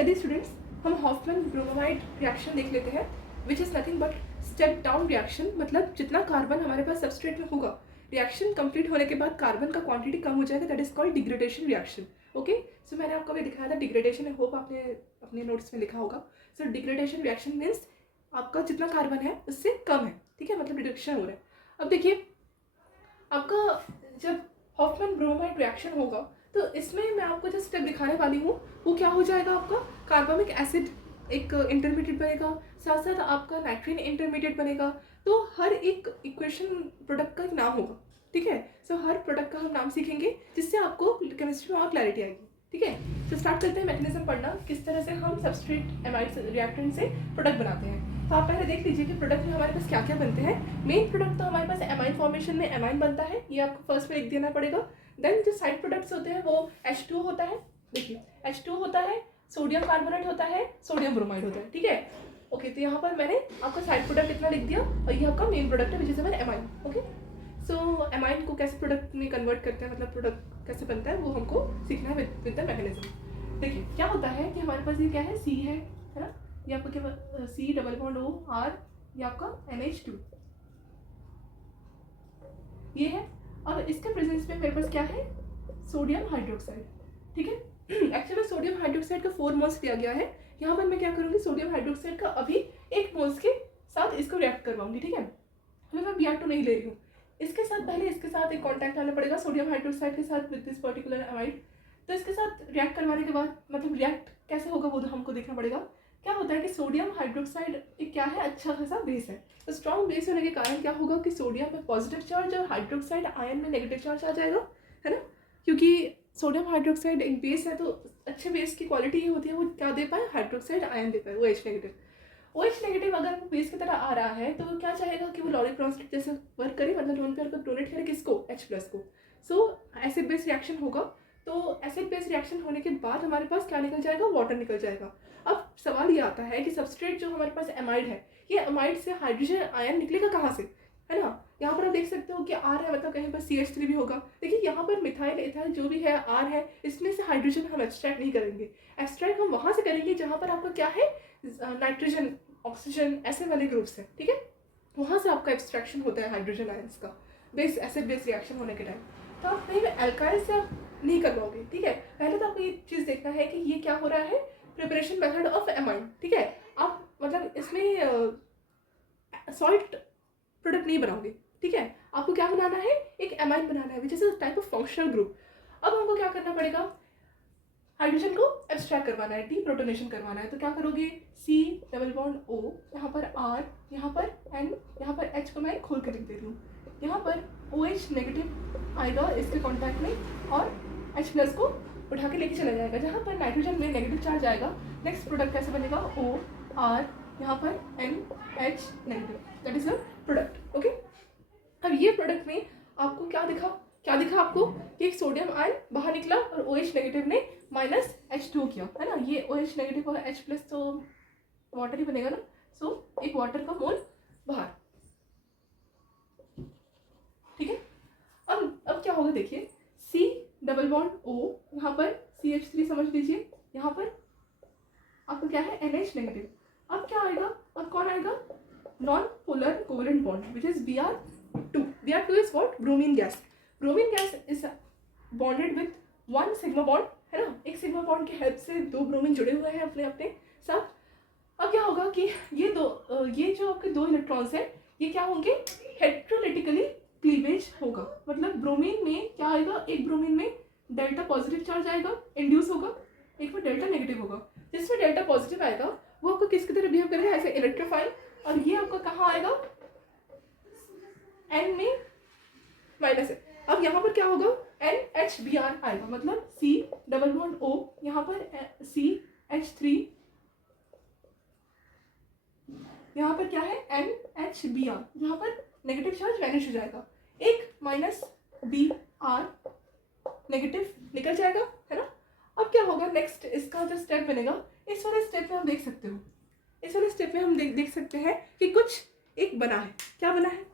चलिए स्टूडेंट्स, हम Hoffmann bromide reaction देख लेते हैं, which is nothing but step down reaction. मतलब जितना कार्बन हमारे पास सबस्ट्रेट में होगा, रिएक्शन कंप्लीट होने के बाद कार्बन का क्वांटिटी कम हो जाएगा, that is called degradation reaction. Okay, so मैंने आपको अभी दिखाया था डिग्रेडेशन, आई होप आपने अपने नोट्स में लिखा होगा। सो डिग्रेडेशन रिएक्शन मीन्स आपका जितना कार्बन है उससे कम है, ठीक है, मतलब रिडक्शन हो रहा है। अब देखिए, आपका जब हॉफमैन ब्रोमाइड रिएक्शन होगा तो इसमें मैं आपको जो स्टेप दिखाने वाली हूँ वो क्या हो जाएगा, आपका कार्बोनिक एसिड एक इंटरमीडिएट बनेगा, साथ साथ आपका नाइट्रीन इंटरमीडिएट बनेगा। तो हर एक इक्वेशन प्रोडक्ट का एक नाम होगा, ठीक है। सो हर प्रोडक्ट का हम नाम सीखेंगे जिससे आपको केमिस्ट्री में और क्लैरिटी आएगी, ठीक है। तो स्टार्ट करते हैं मैकेनिज्म पढ़ना, किस तरह से हम सबस्ट्रेट एमाइड रिएक्टेंट से प्रोडक्ट बनाते हैं। तो आप पहले देख लीजिए कि प्रोडक्ट में हमारे पास क्या क्या बनते हैं। मेन प्रोडक्ट तो हमारे पास एमाइन फॉर्मेशन में एमाइन बनता है, ये आपको फर्स्ट में लिख देना पड़ेगा। देन जो साइड प्रोडक्ट्स होते हैं वो H2 होता है, देखिए H2 होता है, सोडियम कार्बोनेट होता है, सोडियम ब्रोमाइड होता है, ठीक है। ओके, तो यहाँ पर मैंने आपका साइड प्रोडक्ट इतना लिख दिया और ये आपका मेन प्रोडक्ट है which is amine. Okay, so amine को कैसे प्रोडक्ट में कन्वर्ट करते हैं, मतलब प्रोडक्ट कैसे बनता है वो हमको सीखना है विद द मैकेनिज्म। देखिए क्या होता है कि हमारे पास ये क्या है, C है ना, ये आपका क्या C double bond O R, ये आपका NH2 ये है। और इसके प्रेजेंस में मेरे पास क्या है, सोडियम हाइड्रोक्साइड, ठीक है। एक्चुअली सोडियम हाइड्रोक्साइड का 4 मोल्स दिया गया है। यहाँ पर मैं क्या करूँगी, सोडियम हाइड्रोक्साइड का अभी 1 मोल्स के साथ इसको रिएक्ट करवाऊंगी, ठीक है। अभी मैं Br2 नहीं ले रही हूँ, इसके साथ पहले इसके साथ एक कॉन्टैक्ट आना पड़ेगा सोडियम हाइड्रोक्साइड के साथ विद दिस पर्टिकुलर एमाइड। तो इसके साथ रिएक्ट करवाने के बाद मतलब रिएक्ट कैसे होगा वो तो हमको देखना पड़ेगा। क्या होता है कि सोडियम हाइड्रोक्साइड एक क्या है, अच्छा खासा बेस है। तो स्ट्रॉन्ग बेस होने के कारण क्या होगा कि सोडियम में पॉजिटिव चार्ज और हाइड्रोक्साइड आयन में नेगेटिव चार्ज आ जाएगा, है ना। क्योंकि सोडियम हाइड्रोक्साइड एक बेस है, तो अच्छे बेस की क्वालिटी ये होती है वो क्या दे पाए, हाइड्रोक्साइड आयन दे पाए, वो H नेगेटिव। OH नेगेटिव अगर वो बेस की तरह आ रहा है तो वो क्या चाहेगा कि वो लॉरिक क्रॉसलिंक जैसे वर्क करे, मतलब लोन पेयर को डोनेट करे किसको, H प्लस को। सो एसिड बेस रिएक्शन होगा, तो एसिड बेस रिएक्शन होने के बाद हमारे पास क्या निकल जाएगा, वाटर निकल जाएगा। अब सवाल ये आता है कि सबस्ट्रेट जो हमारे पास एमाइड है, ये एमाइड से हाइड्रोजन आयन निकलेगा कहाँ से, है ना। यहाँ पर आप देख सकते हो कि R है, मतलब कहीं पर CH3 भी होगा। देखिए यहाँ पर मिथाइल इथाइल जो भी है R है, इसमें से हाइड्रोजन हम एक्सट्रैक्ट नहीं करेंगे। एक्सट्रैक्ट हम वहाँ से करेंगे जहाँ पर आपका क्या है, नाइट्रोजन ऑक्सीजन ऐसे वाले ग्रुप्स हैं, ठीक है। वहाँ से आपका एक्सट्रैक्शन होता है हाइड्रोजन आयंस का बेस एसिड बेस रिएक्शन होने के टाइम। तो आप कहीं भी एल्काइल से आप नहीं करवाओगे, ठीक है। पहले तो आपको ये चीज़ देखना है कि ये क्या हो रहा है, प्रिपरेशन मेथड ऑफ एमाइन, ठीक है। आप मतलब इसमें सॉल्ट प्रोडक्ट नहीं बनाओगे, ठीक है। आपको क्या बनाना है, एक एमाइन बनाना है which is a type of functional group. अब हमको क्या करना पड़ेगा, हाइड्रोजन को एब्स्ट्रैक्ट करवाना है, डीप्रोटोनेशन करवाना है। तो क्या करोगे, C डबल बॉन्ड O, यहाँ पर R, यहाँ पर N, यहाँ पर H को मैं खोल कर लिख दे रही हूँ। यहाँ पर OH नेगेटिव आएगा इसके कॉन्टैक्ट में और H प्लस को उठा के लेके चला जाएगा। जहाँ पर नाइट्रोजन में नेगेटिव चार्ज आएगा, नेक्स्ट प्रोडक्ट कैसे बनेगा, O R, यहाँ पर N H negative, that is a product. Okay, अब ये प्रोडक्ट में आपको क्या दिखा आपको कि एक सोडियम आयन बाहर निकला और OH नेगेटिव ने माइनस H2 किया, है ना। ये OH नेगेटिव और H प्लस तो वाटर ही बनेगा ना। सो एक वाटर का मोल बाहर, ठीक है। अब क्या होगा, देखिए C डबल बॉन्ड O, यहाँ पर CH3 समझ लीजिए, यहाँ पर आपको क्या है, NH नेगेटिव। अब क्या आएगा, अब कौन आएगा, non polar covalent bond which is Br2। Br2 is what, bromine gas. Bromine gas is bonded with 1 sigma bond, है ना। एक सिग्मा बॉन्ड की हेल्प से 2 ब्रोमीन जुड़े हुए हैं अपने अपने साथ। अब क्या होगा कि ये जो आपके 2 इलेक्ट्रॉन्स हैं, ये क्या होंगे, हेट्रोलिटिकली क्लीवेज होगा। मतलब ब्रोमीन में क्या आएगा, एक ब्रोमीन में डेल्टा पॉजिटिव चार्ज आएगा, इंड्यूस होगा, एक में डेल्टा नेगेटिव होगा। जिसमें डेल्टा पॉजिटिव आएगा वो आपको किसकी तरह बिहेव करेगा, ऐसे इलेक्ट्रोफाइल। और ये आपका कहाँ आएगा, N में माइनस है। अब यहाँ पर क्या होगा, NHBr आएगा, मतलब C डबल बॉन्ड O, यहाँ पर CH3, यहाँ पर क्या है, NHBr, यहाँ पर नेगेटिव चार्ज वैनिश हो जाएगा, एक माइनस Br नेगेटिव निकल जाएगा, है ना। अब क्या होगा, नेक्स्ट इसका जो स्टेप बनेगा, इस वाले स्टेप में हम देख सकते हो, इस वाले स्टेप में हम देख सकते हैं कि कुछ एक बना है। क्या बना है,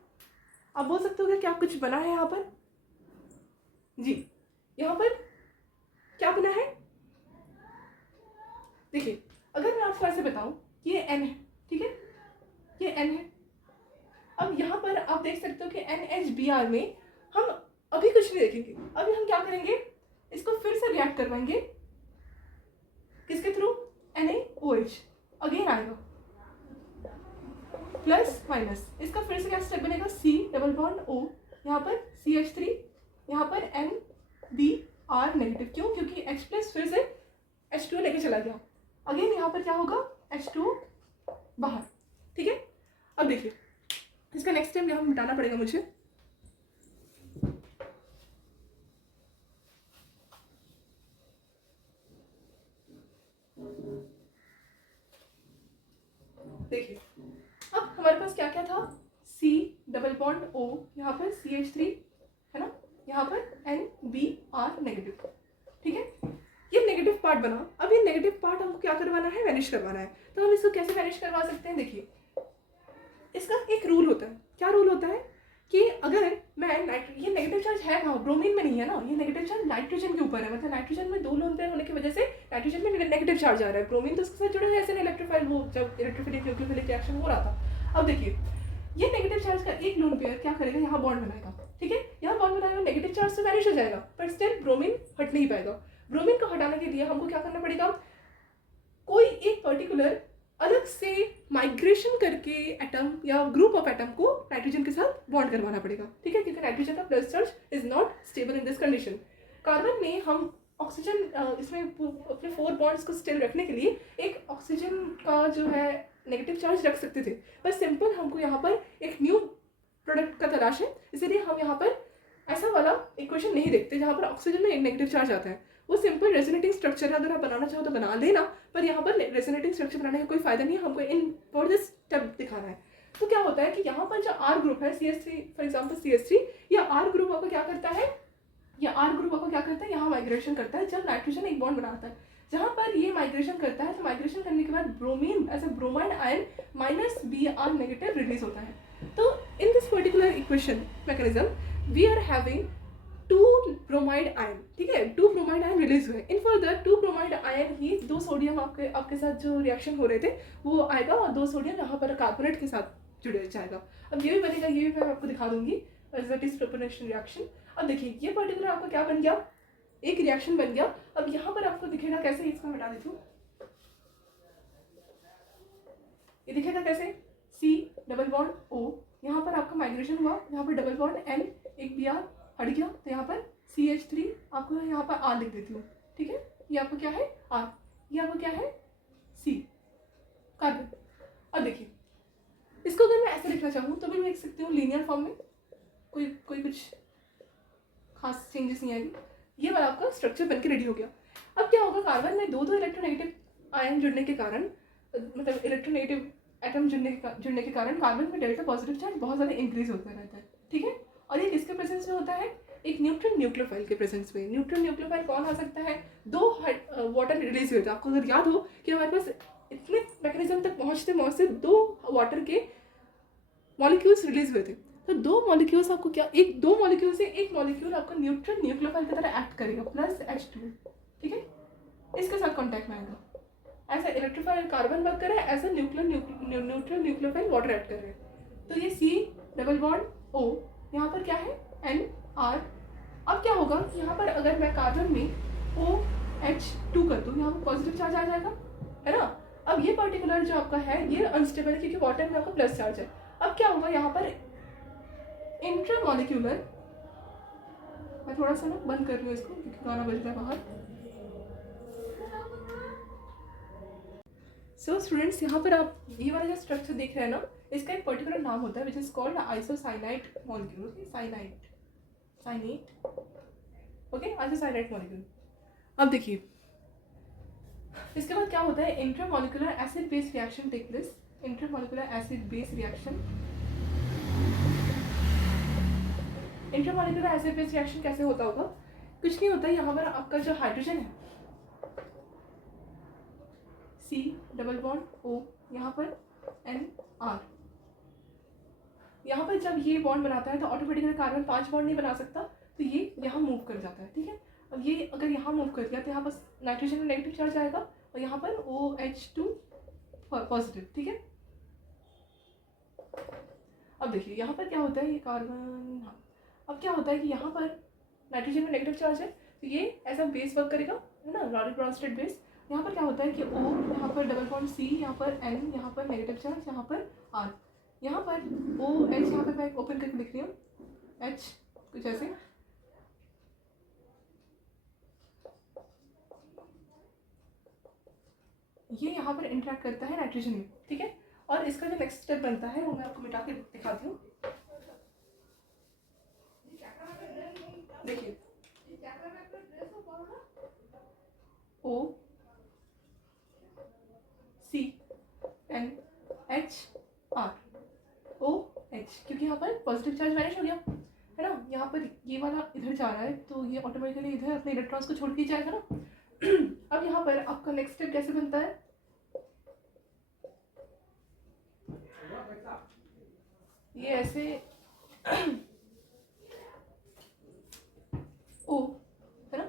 आप बोल सकते हो कि क्या कुछ बना है यहाँ पर, जी यहाँ पर क्या बना है, देखिए अगर मैं आपको ऐसे बताऊं कि ये N है, ठीक है, ये N है। अब यहाँ पर आप देख सकते हो कि NHBr में हम अभी कुछ नहीं देखेंगे, अभी हम क्या करेंगे, इसको फिर से रिएक्ट करवाएंगे, किसके थ्रू, NaOH अगेन आएगा प्लस माइनस, इसका फिर से क्या स्टेप बनेगा, C डबल बॉन्ड O, यहाँ पर CH3, यहाँ पर NBr नेगेटिव, क्यों, क्योंकि H प्लस फिर से H2 लेके चला गया, अगेन यहाँ पर क्या होगा, H2 बाहर, ठीक है। अब देखिए इसका नेक्स्ट स्टेप यहाँ मिटाना पड़ेगा मुझे, देखिए अब हमारे पास क्या क्या था, C डबल बॉन्ड O, यहाँ पर CH3 है ना, यहाँ पर NBr नेगेटिव, ठीक है, ये नेगेटिव पार्ट बना। अब ये नेगेटिव पार्ट हमको क्या करवाना है, वैनिश करवाना है। तो हम इसको कैसे वैनिश करवा सकते हैं, देखिए इसका एक रूल होता है, क्या रूल होता है कि अगर मैं ये नेगेटिव चार्ज है कहाँ, ब्रोमीन में नहीं है ना, ये नेगेटिव चार्ज नाइट्रोजन के ऊपर है, मतलब नाइट्रोजन में 2 लोन पेयर होने की वजह से नाइट्रोजन में नेगेटिव चार्ज आ रहा है, ब्रोमीन तो उसके साथ जुड़ा है ऐसे इलेक्ट्रोफाइल, वो जब इलेक्ट्रोफिलिक न्यूक्लियोफिलिक रिएक्शन हो रहा था। अब देखिए ये नेगेटिव चार्ज का एक लोन पेयर क्या करेगा, यहाँ बॉन्ड बनाएगा, ठीक है, यहाँ बॉन्ड बनाएगा, नेगेटिव चार्ज तो वैनिश हो जाएगा, पर स्टिल ब्रोमीन हट नहीं पाएगा। ब्रोमीन को हटाने के लिए हमको क्या करना पड़ेगा, कोई एक पर्टिकुलर अलग से माइग्रेशन करके एटम या ग्रुप ऑफ एटम को नाइट्रोजन के साथ बॉन्ड करवाना पड़ेगा, ठीक है, क्योंकि नाइट्रोजन का plus charge is not stable in this condition. Carbon में हम ऑक्सीजन इसमें अपने 4 बॉन्ड्स को स्टिल रखने के लिए एक ऑक्सीजन का जो है नेगेटिव चार्ज रख सकते थे, पर सिंपल हमको यहाँ पर एक न्यू प्रोडक्ट का तलाश है, इसीलिए हम यहाँ पर ऐसा वाला इक्वेशन नहीं देखते जहाँ पर ऑक्सीजन में एक नेगेटिव चार्ज आता है। वो सिंपल रेजोनेटिंग स्ट्रक्चर है, अगर आप बनाना चाहो तो बना लेना, पर यहाँ पर रेजोनेटिंग स्ट्रक्चर बनाने का कोई फायदा नहीं है, हमको इन फॉर दिस स्टेप दिखाना है। तो क्या होता है कि यहाँ पर जो R ग्रुप है, CH3 फॉर एग्जाम्पल CH3, या R ग्रुप आपको क्या करता है, यहाँ माइग्रेशन करता है, जब नाइट्रोजन एक बॉन्ड बनाता है, जहाँ पर ये माइग्रेशन करता है, तो माइग्रेशन करने के बाद bromine as a bromide ion -Br negative release होता है। तो in this particular equation mechanism we are having 2 bromide ion, ठीक है, 2 ब्रोमाइड आयन रिलीज हुए। इन फर्दर 2 ब्रोमाइड आयन ही 2 सोडियम आपके साथ जो रिएक्शन हो रहे थे वो आएगा, और 2 सोडियम यहाँ पर कार्बोनेट के साथ जुड़ जाएगा। अब ये भी बनेगा, ये भी मैं आपको दिखा दूंगी, एज प्रोपोर्शनल रिएक्शन। अब देखिए ये पर्टिकुलर आपका क्या बन गया, एक रिएक्शन बन गया। अब यहाँ पर आपको दिखेगा कैसे, इसको मिटा देती हूँ, ये दिखेगा कैसे, C डबल बॉन्ड O, यहाँ पर आपका माइग्रेशन हुआ, यहाँ पर डबल बॉन्ड N, एक Br हट गया, तो यहाँ पर CH3 आपको यहाँ पर R लिख देती हूँ, ठीक है, ये आपको क्या है R, ये आपको क्या है C कार्बन। अब देखिए इसको अगर मैं ऐसे लिखना चाहूँ तो भी मैं लिख सकती हूँ लीनियर फॉर्म में, कोई कुछ खास चेंजेस नहीं आएगी। ये वाला आपका स्ट्रक्चर बनके रेडी हो गया। अब क्या होगा, कार्बन में 2 इलेक्ट्रोनेगेटिव आयन जुड़ने के कारण, मतलब इलेक्ट्रोनेगेटिव एटम जुड़ने के कारण कार्बन में डेल्टा पॉजिटिव चार्ज बहुत ज़्यादा इंक्रीज होता रहता है, ठीक है, और ये किसके प्रेजेंस में होता है, एक न्यूट्रल न्यूक्लियोफाइल के प्रेजेंस में। न्यूट्रल न्यूक्लियोफाइल कौन आ सकता है, 2 वाटर रिलीज हुए थे, आपको अगर याद हो कि हमारे पास इतने मैकेनिज्म तक पहुँचते 2 वाटर के मॉलिक्यूल्स रिलीज हुए थे, तो 2 मॉलिक्यूल्स आपको क्या, 2 मॉलिक्यूल से एक मॉलिक्यूल आपका न्यूट्रल न्यूक्लियोफाइल की तरह एक्ट करेगा प्लस H2, ठीक है, इसके साथ कॉन्टैक्ट में आएगा, ऐसा इलेक्ट्रोफाइल कार्बन वर्क कर रहा है, ऐसा न्यूट्रल न्यूक्लियोफाइल वाटर ऐड कर रहे हैं। तो ये C डबल बॉन्ड O, यहाँ पर क्या है NR। अब क्या होगा, यहाँ पर अगर मैं कार्बन में OH2 कर दूँ, यहाँ पर पॉजिटिव चार्ज आ जाएगा, है ना। अब ये पर्टिकुलर जो आपका है ये अनस्टेबल है, क्योंकि वाटर में आपका प्लस चार्ज है। अब क्या होगा, यहाँ पर इंट्रामॉलिक्यूलर, मैं थोड़ा सा ना बंद कर रही हूँ इसको क्योंकि गाना बज रहा है बाहर। सो स्टूडेंट्स, यहाँ पर आप ये वाला जो स्ट्रक्चर देख रहे हैं ना, इसका एक पर्टिकुलर नाम होता है which is called isocyanate molecule, cyanate, okay, isocyanate molecule. अब देखिए इसके बाद क्या होता है, intramolecular acid base reaction take place, intramolecular acid base reaction. Intramolecular acid base reaction कैसे होता होगा, कुछ नहीं होता है, यहाँ पर आपका जो हाइड्रोजन है C डबल बॉन्ड O, यहाँ पर NR, यहाँ पर जब ये बॉन्ड बनाता है तो ऑटोमेटिकली कार्बन 5 बॉन्ड नहीं बना सकता, तो ये यहाँ मूव कर जाता है, ठीक है। अब ये अगर यहाँ मूव कर गया तो यहाँ पर नाइट्रोजन में नेगेटिव चार्ज आएगा और यहाँ पर OH2 पॉजिटिव, ठीक है। अब देखिए यहाँ पर क्या होता है, ये कार्बन, हाँ, अब क्या होता है कि यहाँ पर नाइट्रोजन में नेगेटिव चार्ज है, तो ये ऐसा बेस वर्क करेगा, है ना, ग्राउंड स्टेट बेस। यहाँ पर क्या होता है कि O, यहाँ पर डबल बॉन्ड C, यहाँ पर N, यहाँ पर नेगेटिव चार्ज, यहाँ पर R, यहाँ पर OH, यहाँ पर मैं ओपन करके लिख रही हूँ H कुछ ऐसे, ये यहाँ पर इंटरेक्ट करता है नाइट्रोजन में, ठीक है। और इसका जो नेक्स्ट स्टेप बनता है वो मैं आपको मिटा के दिखाती हूँ। देखिए O C N H R OH, क्योंकि यहाँ पर पॉजिटिव चार्ज वैनिश हो गया, है ना। यहाँ पर ये वाला इधर जा रहा है तो ये ऑटोमेटिकली इधर अपने इलेक्ट्रॉन्स को छोड़ के जाएगा ना। अब यहाँ पर आपका नेक्स्ट स्टेप कैसे बनता है, ये ऐसे O, है ना,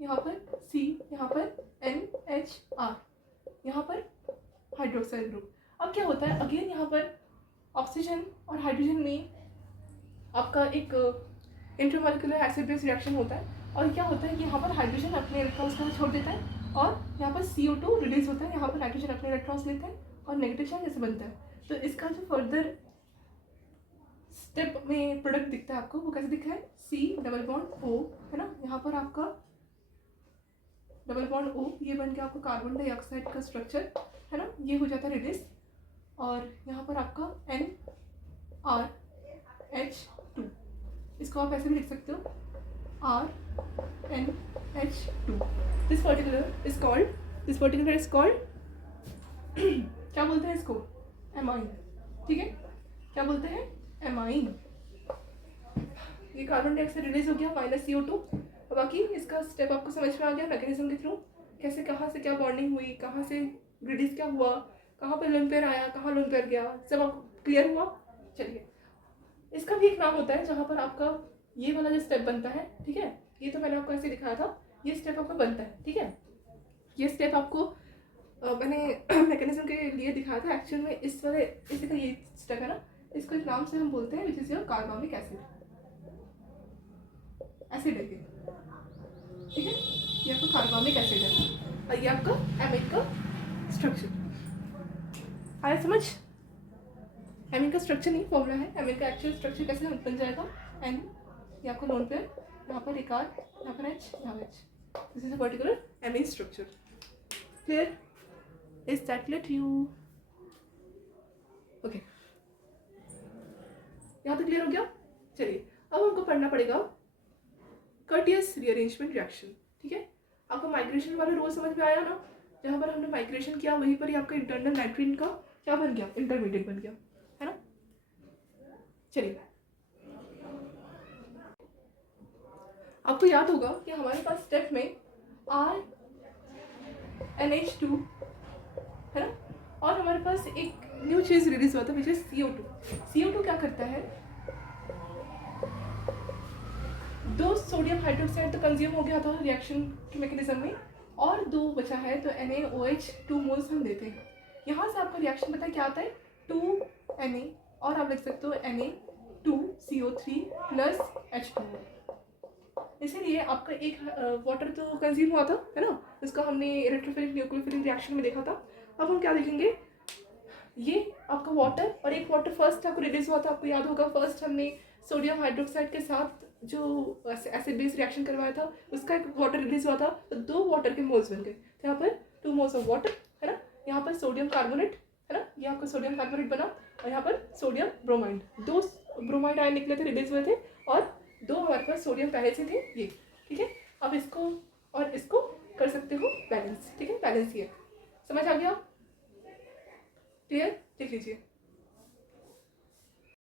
यहाँ पर C, यहाँ पर NHR, यहाँ पर हाइड्रोक्साइड ग्रुप। अब क्या होता है, अगेन यहाँ पर ऑक्सीजन और हाइड्रोजन में आपका एक इंटरमॉलिक्यूलर एसिड बेस रिएक्शन होता है, और क्या होता है कि यहाँ पर हाइड्रोजन अपने इलेक्ट्रॉन्स को छोड़ देता है और यहाँ पर CO2 रिलीज होता है, यहाँ पर नाइट्रोजन अपने इलेक्ट्रॉन्स लेता है और नेगेटिव चार्ज ऐसे बनता है। तो इसका जो फर्दर स्टेप में प्रोडक्ट दिखता है आपको, वो कैसे दिखा है, C डबल बॉन्ड O, है ना, यहाँ पर आपका डबल बॉन्ड O, ये बन के आपको कार्बन डाइऑक्साइड का स्ट्रक्चर, है ना, ये हो जाता है रिलीज। और यहाँ पर आपका NRH2, इसको आप ऐसे भी लिख सकते हो RNH2। This particular is called क्या बोलते हैं इसको, एमाइन, ठीक है, क्या बोलते हैं, एमाइन। ये कार्बन डाइऑक्साइड रिलीज हो गया माइनस CO2। बाकी इसका स्टेप आपको समझ में आ गया, मैकेनिज्म के थ्रू कैसे, कहाँ से क्या बॉन्डिंग हुई, कहाँ से रिलीज क्या हुआ, कहाँ पर लोन पेयर आया, कहाँ लोन पेयर गया, सब आपको क्लियर हुआ। चलिए, इसका भी एक नाम होता है जहाँ पर आपका ये वाला जो स्टेप बनता है, ठीक है, ये तो मैंने आपको ऐसे दिखाया था, ये स्टेप आपका बनता है, ठीक है। ये स्टेप आपको मैंने मैकेनिज्म के लिए दिखाया था, एक्चुअल में इस वाले इसी का ये स्टेप है ना, इसको एक नाम से हम बोलते हैं, which is your carbonic acid, acid है, ठीक है, ये आपका कार्बोनिक एसिड है और ये आपका एमिन का स्ट्रक्चर आया समझ। एमिन का स्ट्रक्चर नहीं, फॉर्मूला है, एमिन का एक्चुअल स्ट्रक्चर कैसे बन जाएगा, N, ये आपका लोन पेयर, यहाँ पर एक R, यहाँ पर H, यहाँ पर H, this is a particular amine structure. Clear, is that clear to you, okay, यहाँ तो क्लियर हो गया। चलिए, अब हमको पढ़ना पड़ेगा कर्टियस रीअरेंजमेंट रिएक्शन, ठीक है। आपको माइग्रेशन वाला रूल समझ में आया ना, जहाँ पर हमने माइग्रेशन किया वहीं पर ही आपका इंटरनल नाइट्रीन का क्या बन गया, इंटरमीडिएट बन गया, है ना। चलिए, आपको याद होगा कि हमारे पास स्टेप में RNH2 है ना, और हमारे पास एक न्यू चीज रिलीज हुआ था विच इज CO2। CO2 क्या करता है, दो सोडियम हाइड्रोक्साइड तो कंज्यूम हो गया था रिएक्शन के मैकेनिज्म में, और दो बचा है तो NaOH 2 मोल्स हम देते हैं। यहाँ से आपका रिएक्शन पता है क्या आता है, 2Na, और आप लिख सकते हो Na2CO3 प्लस H2O। इसीलिए आपका एक वाटर तो कंज्यूम हुआ था, है ना, इसका हमने इलेक्ट्रोफिलिक न्यूक्लियोफिलिक रिएक्शन में देखा था। अब हम क्या देखेंगे, ये आपका वाटर और एक वाटर फर्स्ट आपको रिलीज हुआ था, आपको याद होगा, फर्स्ट हमने सोडियम हाइड्रोक्साइड के साथ जो एसिड बेस रिएक्शन करवाया था उसका एक वाटर रिलीज हुआ था, तो 2 वाटर के मोल्स बन गए, तो यहाँ पर 2 मोल्स ऑफ वाटर, है ना, यहाँ पर सोडियम कार्बोनेट, है ना, ये आपका सोडियम कार्बोनेट बना, और यहाँ पर सोडियम ब्रोमाइड, 2 ब्रोमाइड आयन निकले थे, रिलीज हुए थे, और 2 हमारे पास सोडियम पहले से थे, ये, ठीक है। अब इसको और इसको कर सकते हो बैलेंस, ठीक है, बैलेंस ये समझ आ गया, क्लियर, देख लीजिए।